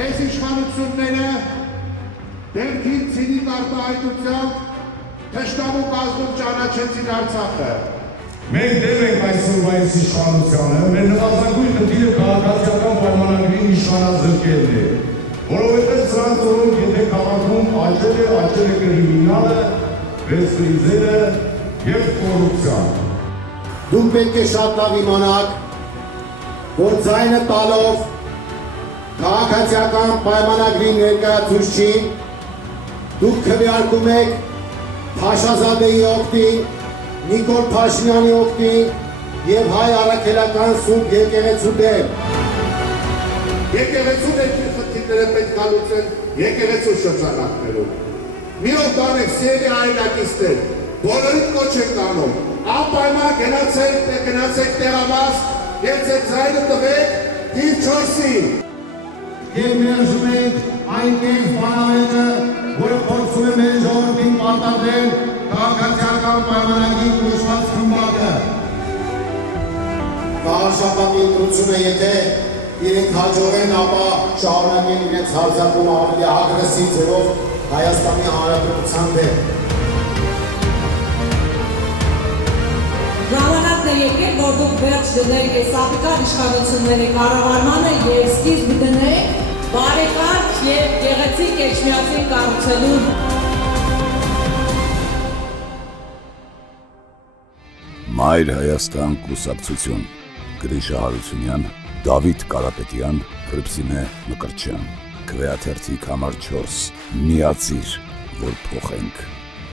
այս իշխանությունները դերքին ցինիկ արտահայտությամբ թշնամու կազմում ճանաչեցին Արցախը։ Մենք դեմ ենք այսօրվա այս իշխանությանը, մեր նվազագույն խնդիրը քաղաքացիական պայմանագրի իշխանազրկելն է, որովհետև սրանց օրոք եթե քաղաքում աճել է կրիմինալը, ռեստրիզերը և կոռուպցիան։ Դուք պետք է շատ լավ իմանաք, որ ձայնը տալով քաղաքացիական պայմանագրի ներկայացուցչին դուք քվեարկում եք Փաշազադեի օգտին, Նիկոլ Փաշինյանի օգտին և հայ առաքելական սուրբ եկեղեցու դեմ։ Եկեղեցու ներքին խնդիրները պետք է լուծեն եկեղեցու շրջանակներում։ Մի օր տանեք սիրելի հայրենակիցներ, բոլորիդ կոչ ենք անում, անպայման գնացեք տեղամաս և ձեր ձայնը տվեք թիվ 4-ին։ Եվ մերժում ենք այն կերպ բանավեճը, որը փորձում է մեր ժողովրդին պարտադրել քաղաքացիական պայմանագրի կոչված խմբակը։ Գարշապատի ընտրությունը եթե իրենք հաջողեն, ապա շարունակեն իրենց հարձակումը ավելի ագրեսիվ ձևով Հայաստանի Հանրապետության դեմ։ Ժամանակն է եկել, որ դուք վերջ դնեք կեսապիկար իշխանությունների կառավարմանը և սկիզբ դնեք բարեկարգ և գեղեցիկ Էջմիածին կառուցելու։ Մայր Հայաստան կուսակցություն, Գրիշա Հարությունյան, Դավիթ Կարապետյան, Հրիփսիմե Մկրտչյան, Քվեաթերթիկ համար 4, միացիր, որ փոխենք։